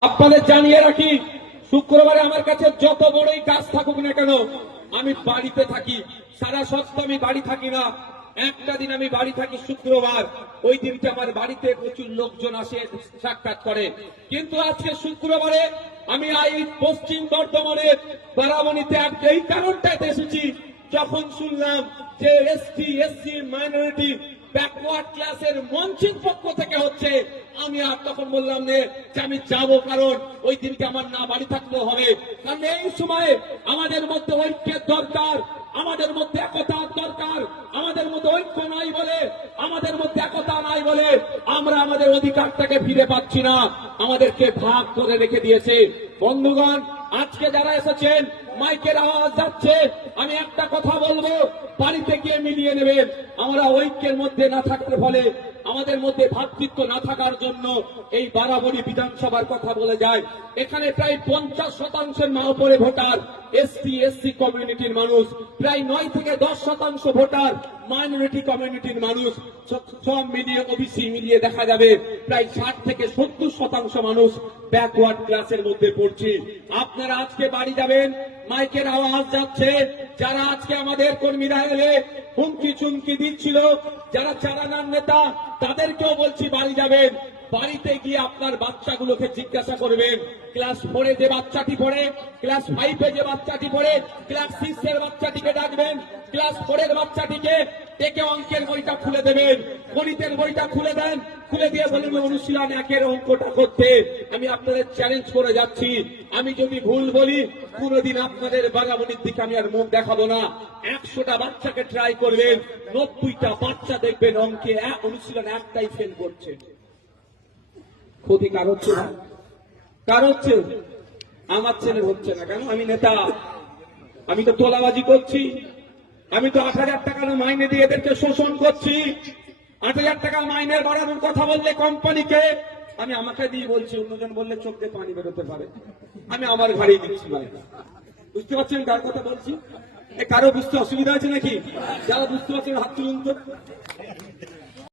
আপনাদের জানিয়ে রাখি, শুক্রবারে আমার কাছে যত বড়ই কাজ থাকুক না কেন, আমি বাড়িতে থাকি। সারা সপ্তাহ আমি বাড়ি থাকি না। একটা দিন আমি বাড়ি থাকি শুক্রবার। ওই দিনটা আমার বাড়িতে প্রচুর লোকজন আসে, সাক্ষাৎ করে। কিন্তু আজকে শুক্রবারে আমি এই পশ্চিম বর্ধমানের বারাবণীতে এক- এই কারণটাতে এসেছি, যখন শুনলাম যে এসটি, এসসি, মাইনরিটি ব্যাকওয়ার্ড ক্লাসের মঞ্চের পক্ষ থেকে হচ্ছে আমি আর তখন বললাম যে আমি যাব কারণ ওই দিনকে আমার না বাড়ি থাকলেও হবে। কারণ এই সময়ে আমাদের মধ্যে ঐক্যের দরকার, আমাদের মধ্যে একতার দরকার, আমাদের মধ্যে ঐক্য নাই বলে, আমাদের মধ্যে একতা নাই বলে আমরা আমাদের অধিকারটাকে ফিরে পাচ্ছি না। আমাদেরকে ভাগ করে রেখে দিয়েছে। বন্ধুগণ, আজকে যারা এসেছেন, মাইকের আওয়াজ যাচ্ছে। আমি একটা কথা বলব, বাড়িতে গিয়ে মিলিয়ে নেবেন। আমরা ঐক্যের মধ্যে না থাকতে ফলে আমাদের মধ্যে ভাতৃত্ব না থাকার জন্য এই বারাবরী বিধানসভার কথা বলে যায়। এখানে প্রায় পঞ্চাশ শতাংশের মা উপরে ভোটার এসটি এসসি কমিউনিটির মানুষ, প্রায় নয় থেকে দশ শতাংশ ভোটার মাইনরিটি কমিউনিটির মানুষ। সব- মিলিয়ে ওবিসি মিলিয়ে দেখা যাবে প্রায় ষাট থেকে সত্তর শতাংশ মানুষ ব্যাকওয়ার্ড ক্লাসের মধ্যে পড়ছে। আপনারা আজকে বাড়ি যাবেন, মাইকের আওয়াজ যাচ্ছে। যারা আজকে আমাদের কর্মীরা এলে হুমকি চুমকি দিচ্ছিল, যারা চালানার নেতা তাদেরকেও বলছি, বাড়ি যাবেন। বাড়িতে গিয়ে আপনার বাচ্চাগুলোকে জিজ্ঞাসা করবেন। ক্লাস ফোরে যে বাচ্চাটি পড়ে, ক্লাস ফাইভে যে বাচ্চাটি পড়ে, ক্লাস সিক্স এর বাচ্চাটিকে ডাকবেন। ক্লাস ফোরের বাচ্চাটিকে ডেকে অঙ্কের বইটা খুলে দেবেন। গণিতের বইটা খুলে দেন। খুলে দিয়ে বলেন অনুশীলন একের অঙ্কটা করতে। আমি আপনাদের চ্যালেঞ্জ করে যাচ্ছি। আমি যদি ভুল বলি কোনোদিন আপনাদের বাগাবনির দিকে আমি আর মুখ দেখাবো না। একশোটা বাচ্চাকে ট্রাই করবেন, নব্বইটা বাচ্চা দেখবেন, অঙ্কে অনুশীলন একটাই ফেল করছে ক্ষতি কার হচ্ছে না? কার হচ্ছে? আমার ছেলে হচ্ছে না কেন? আমি নেতা। আমি তো তোলাবাজি করছি। আমি তো আট হাজার টাকার মাইনে দিয়ে এদেরকে শোষণ করছি। আট হাজার টাকা মাইনের বাড়ানোর কথা বললে কোম্পানিকে আমি আমাকে দিয়ে বলছি, অন্যজন বললে চোখ দিয়ে পানি বেরোতে পারে। আমি আমার ঘরেই দিচ্ছি ভাই বুঝতে পারছেন কার কথা বলছি? কারও বুঝতে অসুবিধা আছে নাকি? যারা বুঝতে পারছেন, হাত তুলুন তো।